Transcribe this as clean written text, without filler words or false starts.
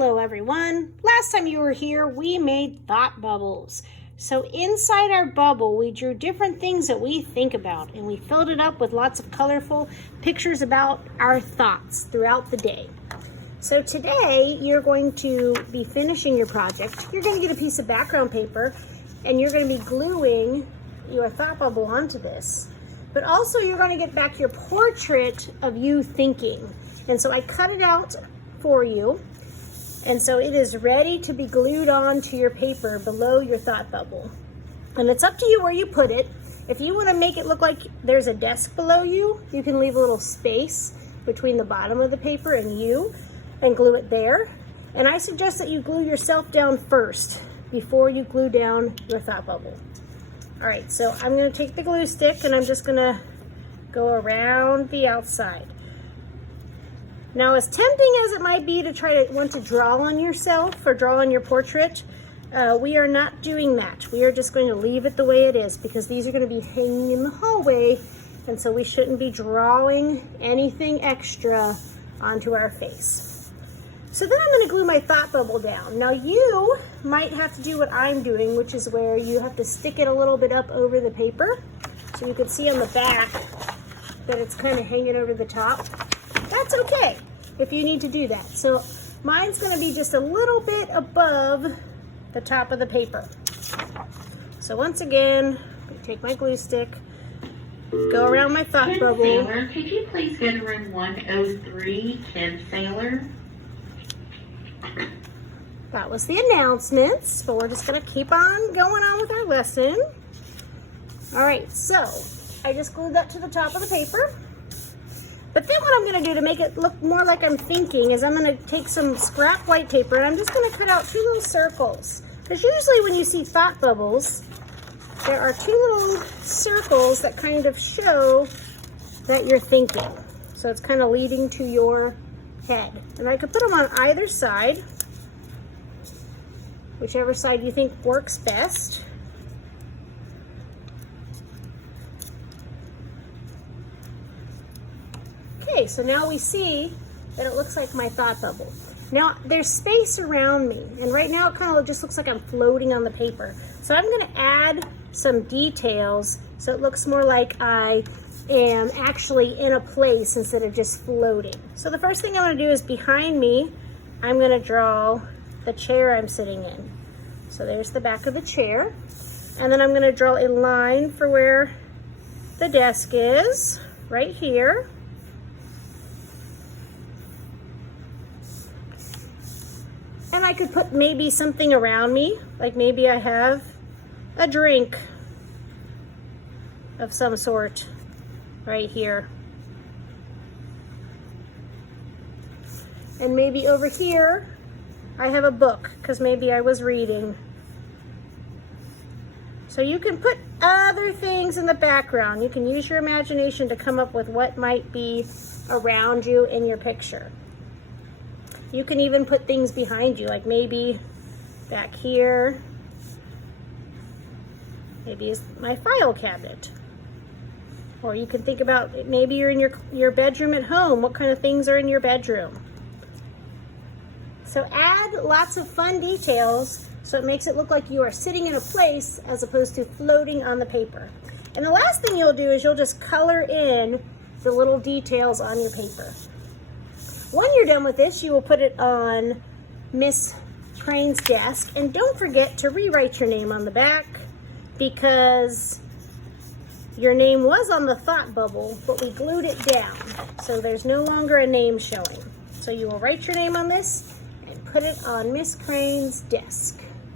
Hello everyone. Last time you were here, we made thought bubbles. So inside our bubble, we drew different things that we think about, and we filled it up with lots of colorful pictures about our thoughts throughout the day. So today, you're going to be finishing your project. You're going to get a piece of background paper, and you're going to be gluing your thought bubble onto this. But also, you're going to get back your portrait of you thinking. And so I cut it out for you. And so it is ready to be glued onto your paper below your thought bubble. And it's up to you where you put it. If you want to make it look like there's a desk below you, you can leave a little space between the bottom of the paper and you and glue it there. And I suggest that you glue yourself down first before you glue down your thought bubble. All right, so I'm going to take the glue stick and I'm just going to go around the outside. Now, as tempting as it might be to try to want to draw on yourself or draw on your portrait, we are not doing that. We are just going to leave it the way it is because these are going to be hanging in the hallway, and so we shouldn't be drawing anything extra onto our face. So then I'm going to glue my thought bubble down. Now, you might have to do what I'm doing, which is where you have to stick it a little bit up over the paper so you can see on the back that it's kind of hanging over the top. That's okay if you need to do that. So mine's going to be just a little bit above the top of the paper. So once again, I take my glue stick, go around my thought bubble. Sailor, could you please go to room 103, Ken Sailor? That was the announcements, but we're just going to keep on going on with our lesson. All right, so I just glued that to the top of the paper. But then what I'm going to do to make it look more like I'm thinking is I'm going to take some scrap white paper and I'm just going to cut out two little circles. Because usually when you see thought bubbles, there are two little circles that kind of show that you're thinking. So it's kind of leading to your head. And I could put them on either side, whichever side you think works best. Okay, so now we see that it looks like my thought bubble. Now, there's space around me, and right now it kind of just looks like I'm floating on the paper. So I'm going to add some details so it looks more like I am actually in a place instead of just floating. So the first thing I'm going to do is behind me, I'm going to draw the chair I'm sitting in. So there's the back of the chair. And then I'm going to draw a line for where the desk is, right here. And I could put maybe something around me, like maybe I have a drink of some sort right here. And maybe over here, I have a book, because maybe I was reading. So you can put other things in the background. You can use your imagination to come up with what might be around you in your picture. You can even put things behind you, like maybe back here, maybe is my file cabinet. Or you can think about, maybe you're in your bedroom at home. What kind of things are in your bedroom? So add lots of fun details so it makes it look like you are sitting in a place as opposed to floating on the paper. And the last thing you'll do is you'll just color in the little details on your paper. When you're done with this, you will put it on Miss Crane's desk. And don't forget to rewrite your name on the back because your name was on the thought bubble, but we glued it down. So there's no longer a name showing. So you will write your name on this and put it on Miss Crane's desk.